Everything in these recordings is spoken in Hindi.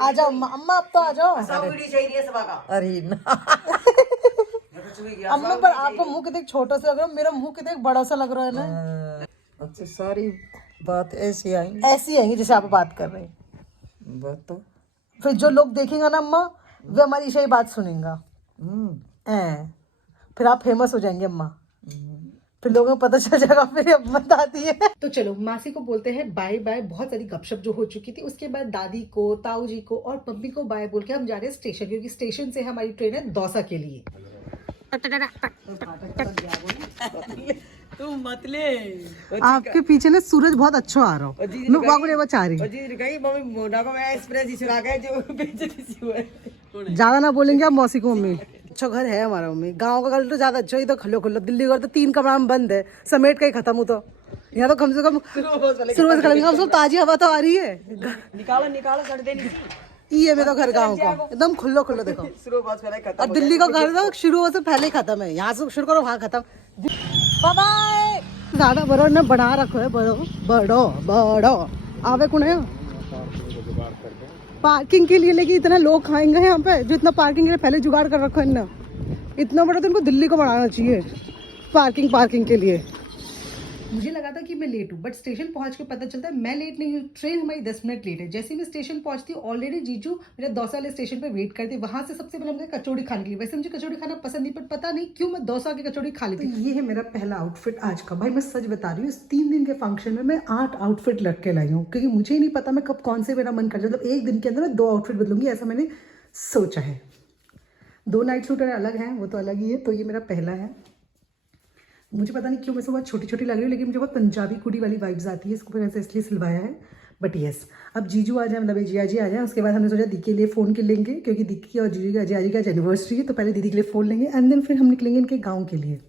आ जाओ अम्मा, अब तो आ जाओ। अरे ना अम्मा पर आपको मुंह कितने छोटा सा लग रहा है, मेरा मुंह कितने बड़ा सा लग रहा है ना। अच्छा सारी बात ऐसी आई, ऐसी आएंगी जैसे आप बात कर रहे हैं। बात तो फिर जो लोग देखेंगे ना अम्मा, वे हमारी सही बात सुनेगा। फिर आप फेमस हो जाएंगे अम्मा, फिर लोगों को पता चल जाएगा मेरी अम्मा दादी है। तो चलो मासी को बोलते हैं बाय बाय। बहुत सारी गपशप जो हो चुकी थी, उसके बाद दादी को, ताऊ जी को और मम्मी को बाय बोल के हम जा रहे हैं स्टेशन, क्योंकि स्टेशन से हमारी ट्रेन है दौसा के लिए। तुम मत ले, आपके पीछे ना सूरज बहुत अच्छा आ रहा हो, मैं वागुड़े वो चाह रही। ज्यादा ना बोलेंगे आप मौसी को। मम्मी अच्छा घर है हमारा, मम्मी गांव का घर तो ज्यादा अच्छा ही, तो खलो खलो। दिल्ली का घर तो 3 कमरा में बंद है, समेट का ही खत्म हो। तो यहाँ तो कम से कम शुरू ताजी हवा तो आ रही है। निकालो कर देनी। ये में तो घर गाँव का एकदम खुल्लो खुल्लो देखो। और दिल्ली का घर तो शुरू से पहले ही खत्म है, यहाँ से शुरू करो वहाँ खत्म। बाय। ज्यादा बड़ो न बना रखो है, बड़ो बड़ो बड़ो आवे कुण है पार्किंग के लिए। लेकिन इतना लोग खाएंगे यहाँ पे, जो इतना पार्किंग के लिए पहले जुगाड़ कर रखो है ना। इतना बड़ा तो इनको दिल्ली को बनाना चाहिए पार्किंग के लिए। मुझे लगा था कि मैं लेट हूँ, बट स्टेशन पहुंच के पता चलता है मैं लेट नहीं हूँ। ट्रेन हमारी 10 मिनट लेट है। जैसे ही मैं स्टेशन पहुंचती हूँ, ऑलरेडी जीजू मेरे दौसा वाले स्टेशन पे वेट करते। वहां से सबसे पहले हम गए कचौड़ी खाने के लिए। वैसे मुझे कचौड़ी खाना पसंद नहीं, पर पता नहीं क्यों मैं दौसा की कचौड़ी खा लेती। ये है मेरा पहला आउटफिट आज का। भाई मैं सच बता रही हूँ, इस 3 दिन के फंक्शन में मैं 8 आउटफिट लग के लाई हूँ, क्योंकि मुझे नहीं पता मैं कब कौन से मेरा मन कर जाए। मतलब एक दिन के अंदर मैं 2 आउटफिट बदलूंगी, ऐसा मैंने सोचा है। 2 नाइट सूट अलग हैं, वो तो अलग ही है। तो ये मेरा पहला है। मुझे पता नहीं क्यों मैं बहुत छोटी छोटी लग रही हूँ, लेकिन मुझे बहुत पंजाबी कुड़ी वाली वाइब्स आती है। इसको फिर ऐसे इसलिए सिलवाया है। बट यस, अब जीजू आ जाए, मतलब जिया जी आ जाए। उसके बाद हमने सोचा दीदी के लिए फ़ोन कर लेंगे, क्योंकि दीदी की और जीजू का जिया जी का एनिवर्सरी है। तो पहले दीदी के लिए फ़ोन लेंगे, एंड देन फिर हम निकलेंगे इनके गाँव के लिए।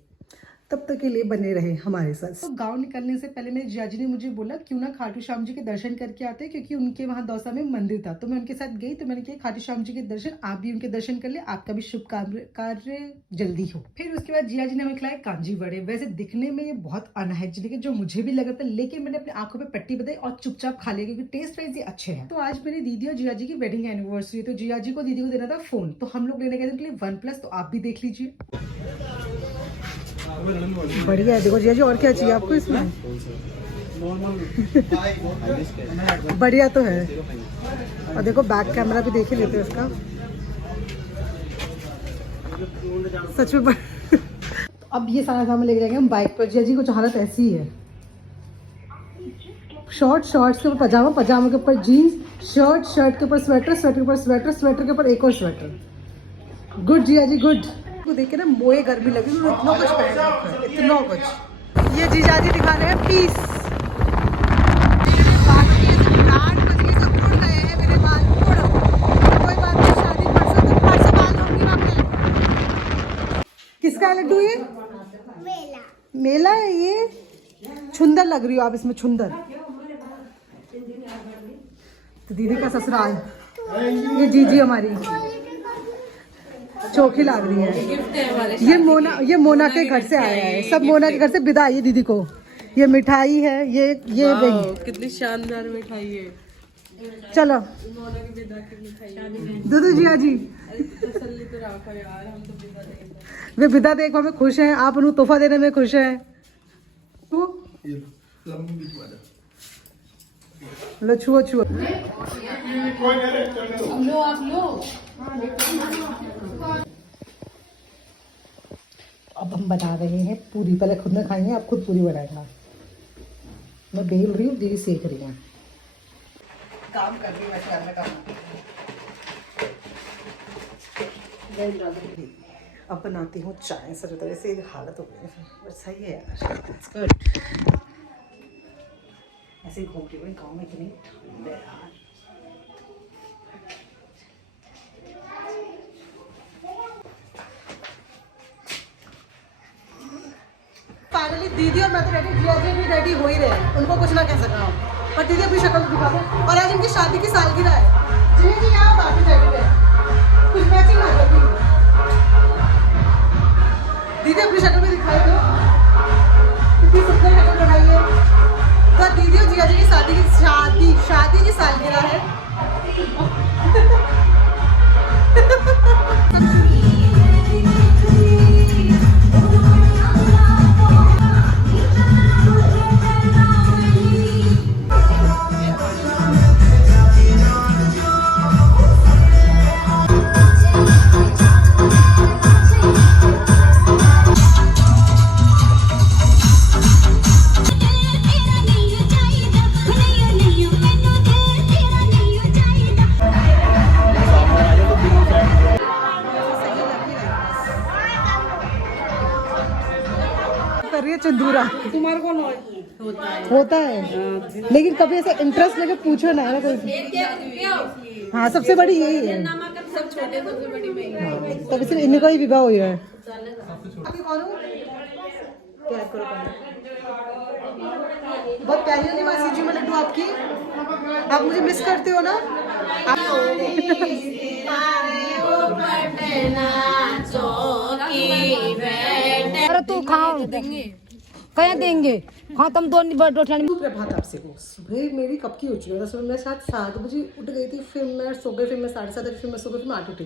तब तक के लिए बने रहे हमारे साथ। तो गांव निकलने से पहले मेरे जिया जी ने मुझे बोला क्यों ना खाटू श्याम जी के दर्शन करके आते, क्योंकि उनके वहाँ दौसा में मंदिर था। तो मैं उनके साथ गई, तो मैंने किया खाटू श्याम जी के दर्शन। आप भी उनके दर्शन कर ले, आपका भी शुभ कार्य जल्दी हो। फिर उसके बाद जिया जी ने हमें खिलाए कांजी बड़े। वैसे दिखने में ये बहुत अनहाइजीनिक है, जो मुझे भी लगा था, लेकिन मैंने अपनी आंखों पर पट्टी बताई और चुपचाप खा लिया, क्योंकि टेस्ट वाइज ये अच्छे हैं। तो आज मेरी दीदी और जिया जी की वेडिंग एनिवर्सरी, तो जिया जी को दीदी को देना था फोन, तो हम लोग लेने गए थे उनके लिए OnePlus। तो आप भी देख लीजिए, बढ़िया है। देखो जिया जी, और क्या चाहिए आपको इसमें? बढ़िया तो है। और देखो बैक कैमरा भी देख ही लेते हैं उसका, सच में। अब ये सारा सामान लेके जाएंगे हम बाइक पर। जिया जी को हालत ऐसी ही है, शॉर्ट्स के ऊपर पजामा, पजामा के ऊपर जीन्स, शर्ट के ऊपर स्वेटर, स्वेटर के ऊपर स्वेटर, स्वेटर के ऊपर एक और स्वेटर। गुड जिया जी, गुड। को देख के ना मोए गर्मी लगी, इतना कुछ पहन रखा है, इतना कुछ। ये जीजा जी दिखा रहे हैं पीस। किसका है लड्डू ये? मेला है ये। छुंदर लग रही हो आप इसमें, छुंदर। तो दीदी का ससुराल, ये जीजी हमारी चौकी लग रही है। ये मोना के घर से आया है, सब मोना के घर से विदा आई है दीदी को। ये मिठाई है, ये कितनी शानदार मिठाई है। चलो दीदी जिया जी वे विदा देख में खुश हैं, आप उन्हें तोहफा देने में खुश हैं। लो छुओ छुओ, आप लो। अब हम बना रहे हैं पूरी। पहले खुद ने खाई है, अब खुद पूरी बनाएगा। मैं बेल रही हूँ, दीदी सेक रही है। काम कर रही है। अब बनाती हूँ चाय। सच बता ऐसे हालत हो गई है, बट सही है यार। ऐसे ही घूम रही हूँ गाँव में, इतनी ठंड है यार। फाइनली दीदी और मैं तो रेडी, जिया जी भी रेडी हो ही रहे हैं। उनको कुछ ना कह सकता हूँ, पर दीदी अपनी शक्ल दिखा दो। और आज इनकी शादी की सालगिरह है। जी जी यहाँ बाकी जगह कुछ मैचिंग ना करती। दीदी अपनी शक्ल में दिखाई दो, कितनी सुंदर शक्ल बनाई है। तो दीदी और जिया जी की शादी की सालगिरह है। बंदूरा तुम्हारे कौन होता है, लेकिन कभी ऐसा इंटरेस्ट लेके पूछो ना कोई। हाँ सबसे बड़ी यही है, सब छोटे सबसे बड़ी महंगी। तब इसलिए इन्हीं का ही विवाह हुआ है। बहुत प्यारी लगी मासी जी में लड्डू आपकी, आप मुझे मिस करते हो ना। अरे तू खाओ कहीं देंगे, हाँ तुम दो प्रभात आपसे को सुबह मेरी कब की हो चुकी है, सुबह मैं शायद 7 बजे उठ गई थी, फिर मैं सो गई, फिर मैं 7:30 बजे, फिर मैं सो गई, फिर मैं 8 उठी।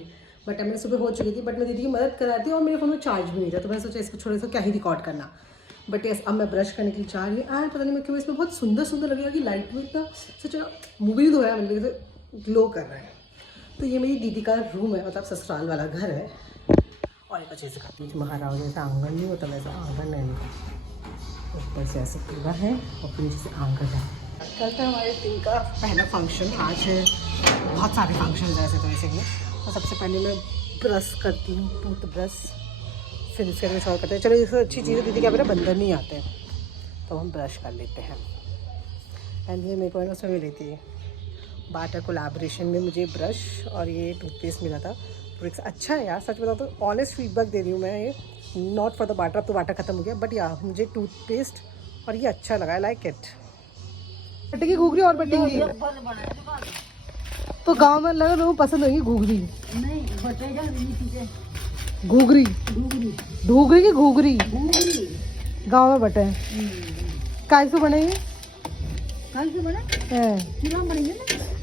बट मैंने सुबह हो चुकी थी, बट मैं दीदी की मदद करा थी और मेरे फ़ोन में चार्ज भी नहीं था, तो मैंने सोचा इसको छोड़े से क्या ही रिकॉर्ड करना। बट यस अब मैं ब्रश करने के लिए चाह रही हूँ, पता नहीं मैं क्यों इसमें बहुत सुंदर सुंदर लगेगा कि लाइट में इतना सोचा मूवी तो है, मतलब ग्लो कर रहा है। तो ये मेरी दीदी का रूम है, मतलब ससुराल वाला घर है। और एक अच्छे से खाती महाराज जैसा आंगन नहीं होता वैसा आंगन है इनका, ऊपर से ऐसे पूरा है और नीचे से आंगन है। कल था हमारे दिन का पहला फंक्शन, आज है बहुत सारे फंक्शन हैं ऐसे तो वैसे ही। और सबसे पहले मैं ब्रश करती हूँ, टूथ ब्रश, फिर इसके बाद और करते हैं। चलो इससे अच्छी चीज़ है दीदी क्या मेरा बंदर नहीं आते तो हम ब्रश कर लेते हैं। एंड ये मेरे को उसमें मिली थी बाटा कोलैबोरेशन में, मुझे ब्रश और ये टूथपेस्ट मिला था। प्रोडक्ट्स अच्छा है यार, सच बताओ तो ऑनेस्ट फीडबैक दे रही हूँ मैं, ये नॉट फॉर द बाटा, अब तो बाटा खत्म हो गया, बट या मुझे टूथपेस्ट और ये अच्छा लगा, आई लाइक इट। बटे की घूघरी और बटेंगी तो गांव में लगा लोगों को पसंद होगी घूघरी, घूघरी घूघरी की घूघरी गांव में बटे काय से बनेंगे,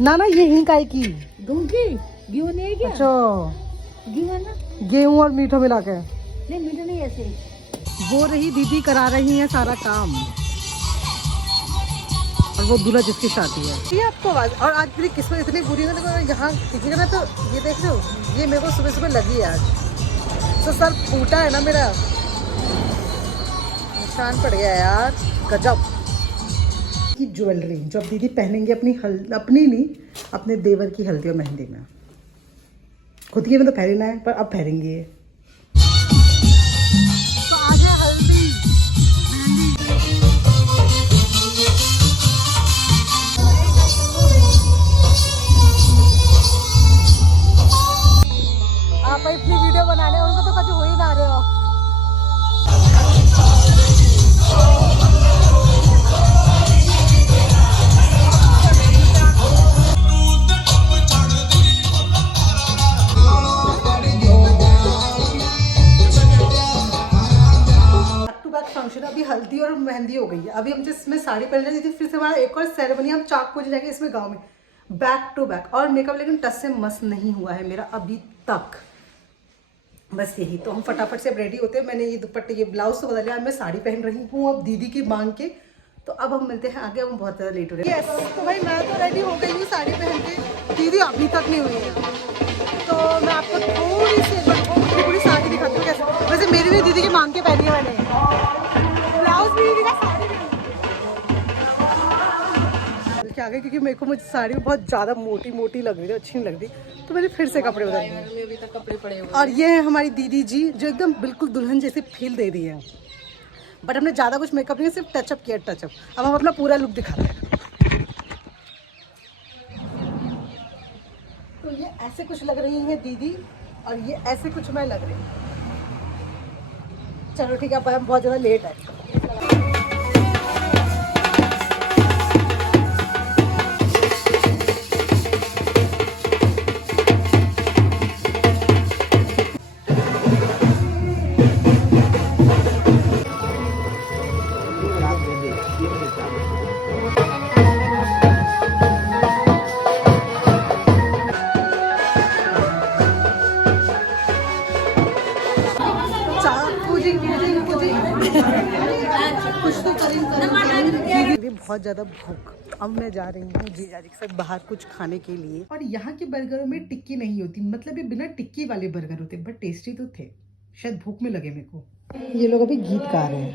ना ना ये ही काय की गेहूं नहीं है क्या? अच्छा गेहूं है ना? गेहूं और मीठा मिला के। नहीं मीठा नहीं, ऐसे वो रही दीदी करा रही है सारा काम, और वो दूल्हा जिसकी शादी है। ये आपको आवाज, और आज मेरी किस्मत इतनी बुरी है ना, यहाँ दिखेगा ना तो ये देख रहे हो, ये मेरे को सुबह सुबह लगी है आज, तो सर फूटा है ना मेरा, निशान पड़ गया यार, गजब की ज्वेलरी जो अब दीदी पहनेंगे अपनी नहीं अपने देवर की हल्दी और मेहंदी में। खुद की में तो पहनना है पर अब पहनेंगे। तो आज है हल्दी आप अपनी वीडियो बनाने, उनको तो कभी हो ही ना रहे हो। फंक्शन अभी हल्दी और मेहंदी हो गई है, अभी हम जिसमें साड़ी पहन रही थी, फिर से हमारा एक और सेरेमनी, हम चाक पूज जाएंगे इसमें गांव में, बैक टू बैक। और मेकअप लेकिन टच से मस्त नहीं हुआ है मेरा अभी तक, बस यही। तो हम फटाफट से अब रेडी होते हैं। मैंने ये दुपट्टे ये ब्लाउज तो बदल लिया, मैं साड़ी पहन रही हूँ अब दीदी की मांग के। तो अब हम मिलते हैं आगे, हम बहुत ज़्यादा लेट हो रहे हैं। yes, तो भाई मैं तो रेडी हो गई हूँ साड़ी पहन के, दीदी अभी तक नहीं हुई है, तो मैं आपको थोड़ी सी पूरी साड़ी दिखाती हूँ कैसे। वैसे मेरी भी दीदी की मांग के पहनी है मैंने, ब्लाउज भी दीदी का, साड़ी भी क्या गई, क्योंकि मेरे को मुझे साड़ी में बहुत ज़्यादा मोटी मोटी लग रही थी, अच्छी नहीं लग रही, तो मैंने फिर से कपड़े बदल लिए। अभी तक कपड़े पड़े हुए। और ये है हमारी दीदी जी जो एकदम बिल्कुल दुल्हन जैसी फील दे रही है, बट हमने ज़्यादा कुछ मेकअप नहीं, सिर्फ टचअप किया, टचअप। अब हम अपना पूरा लुक दिखाते हैं। तो ये ऐसे कुछ लग रही है दीदी, और ये ऐसे कुछ मैं लग रही हूँ। चलो ठीक है, अब हम बहुत ज़्यादा लेट है। बहुत ज़्यादा भूख, अब मैं जा रही हूँ जीजा जी के साथ बाहर कुछ खाने के लिए। और यहाँ के बर्गरों में टिक्की नहीं होती, मतलब ये बिना टिक्की वाले बर्गर होते, बट टेस्टी तो थे, शायद भूख में लगे मेरे को। ये लोग अभी गीत गा रहे हैं।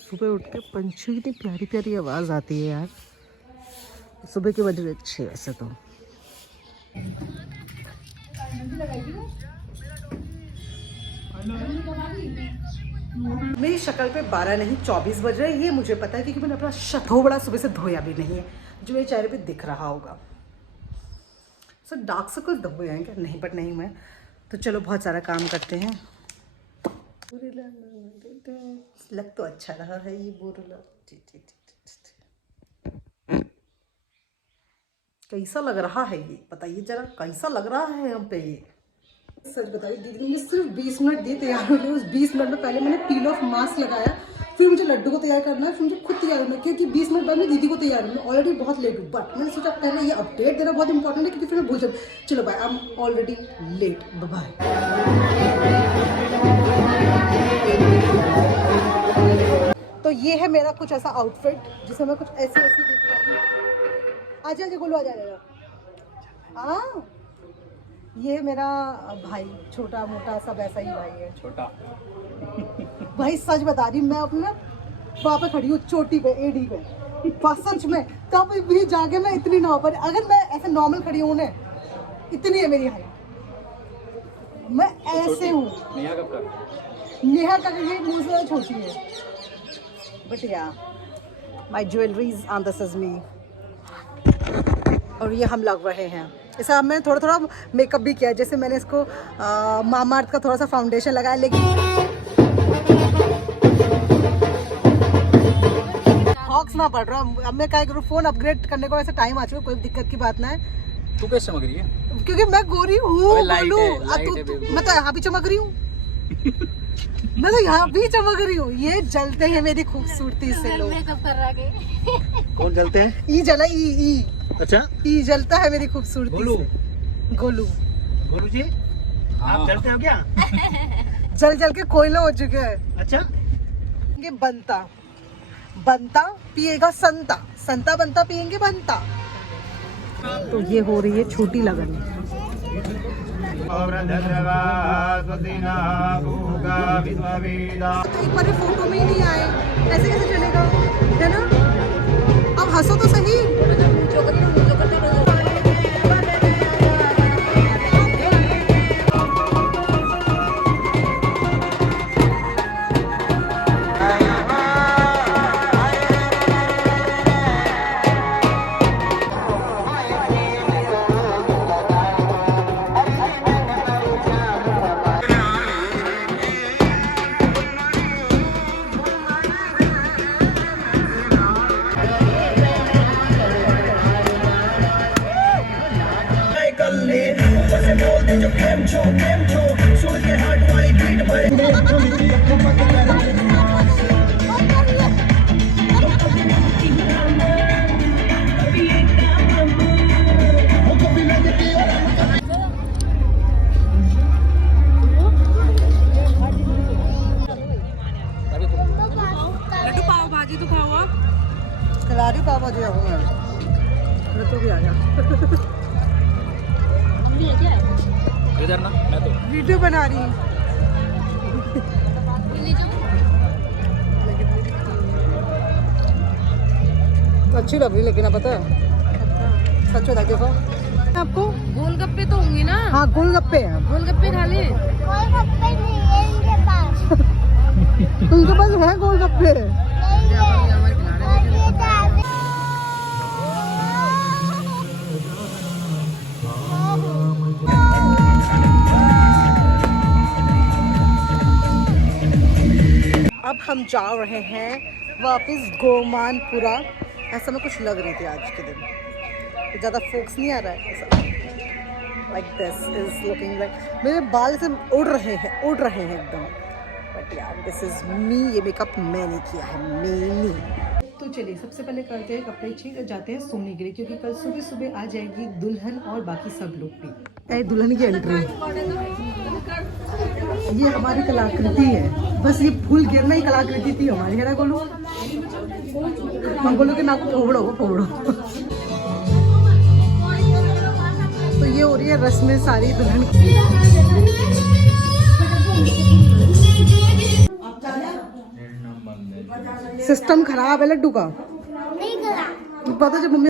सुबह उठ के पंछी की प्यारी प्यारी आवाज़ आती है यार, सुबह के बजे अच्छे वैसे तो। मेरी शक्ल पे 12 नहीं 24 बज रहे हैं, ये मुझे पता है क्योंकि मैंने अपना शठोबड़ा सुबह से धोया भी नहीं है, जो मेरे चेहरे पे दिख रहा होगा। सर डार्क सर्कल दब गए हैं क्या? नहीं, बट नहीं मैं तो चलो बहुत सारा काम करते हैं। लग तो अच्छा रहा है ये बोरला। कैसा लग रहा है ये बताइए जरा, कैसा लग रहा है हम पे ये? सच बताइए दीदी ने मुझे सिर्फ 20 मिनट दिए तैयार होने। उस 20 मिनट में पहले मैंने पील ऑफ मास्क लगाया, फिर मुझे लड्डू को तैयार करना है, फिर मुझे खुद तैयार होना है क्योंकि 20 मिनट बाद मैं दीदी को तैयार हूँ। मैं ऑलरेडी बहुत लेट हूँ, बट मैंने सोचा पहले ये अपडेट देना बहुत इंपॉर्टेंट है क्योंकि फिर मैं भूल जाऊँ। चलो bye, I am already late, bye. तो ये है मेरा कुछ ऐसा आउटफिट जिसमें मैं कुछ ऐसी ऐसी दिख रही हूँ। आजा आजा गोलू, आ जाएगा। हाँ, ये मेरा भाई, छोटा मोटा सब ऐसा ही भाई है। छोटा भाई सच बता रही, मैं अपना वहाँ पे खड़ी हूँ चोटी पे, एडी पे, बस सच में। तब भी जाके मैं इतनी ना पर, अगर मैं ऐसे नॉर्मल खड़ी हूँ ना, इतनी है मेरी हाइट, मैं ऐसे हूँ। नेहा का ये मुँह से छोटी है, but yeah my jewelleries on this is me. और ये हम लग रहे हैं ऐसा। मैंने थोड़ा थोड़ा मेकअप भी किया, जैसे मैंने इसको मामा अर्थ का थोड़ा सा फाउंडेशन लगाया, लेकिन हॉक्स ना पड़ रहा। अब मैं क्या करूँ, फोन अपग्रेड करने को ऐसा टाइम आ चुका, कोई दिक्कत की बात ना है। तू कैसे चमक रही है? क्योंकि मैं गोरी हूँ, मैं तो यहाँ भी चमक रही हूँ। मैं तो यहाँ भी चमक रही हूँ। ये जलते हैं मेरी खूबसूरती से लोग। कौन जलते हैं? ई जला, ई अच्छा, ई जलता है मेरी खूबसूरती गोलू से। गोलू जी, आप जलते हो क्या? जल जल के कोयला हो चुके हैं। अच्छा, ये बनता बनता पिएगा संता, संता बनता पिएंगे बनता। तो ये हो रही है छोटी लगन। तो एक बार फोटो में ही नहीं आए, ऐसे कैसे चलेगा, है ना? अब हंसो तो सही। खिलाड़ी पापा जी आऊँ मैं तो भी आ गया। इधर ना, मैं तो वीडियो बना रही हूँ। अच्छी लग रही लेकिन अब पता है सच बता के आपको गोलगप्पे तो होंगे ना? हाँ गोलगप्पे हैं। गोलगप्पे खा ले। गोलगप्पे नहीं है इनके पास। उनके पास है गोलगप्पे। अब हम जा रहे हैं वापस गोमानपुरा। ऐसा मैं कुछ लग रही थी आज के दिन, तो ज़्यादा फोकस नहीं आ रहा है ऐसा। Like this is looking like मेरे बाल से उड़ रहे हैं एकदम। बट यार दिस इज मी, ये मेकअप मैंने किया है, मैंने। तो चलिए सबसे पहले करते हैं कपड़े चेंज, जाते हैं सोने के लिए क्योंकि कल सुबह सुबह आ जाएगी दुल्हन और बाकी सब लोग भी। दुल्हन की एंट्री, ये हमारी कलाकृति है। बस ये फूल गिरना ही कलाकृति थी हमारी, है ना गोलू? हम गोलू के नाक को फोड़ो। तो ये हो रही है रस्में सारी दुल्हन की। सिस्टम खराब है लड्डू का, नहीं करा। पता जब मम्मी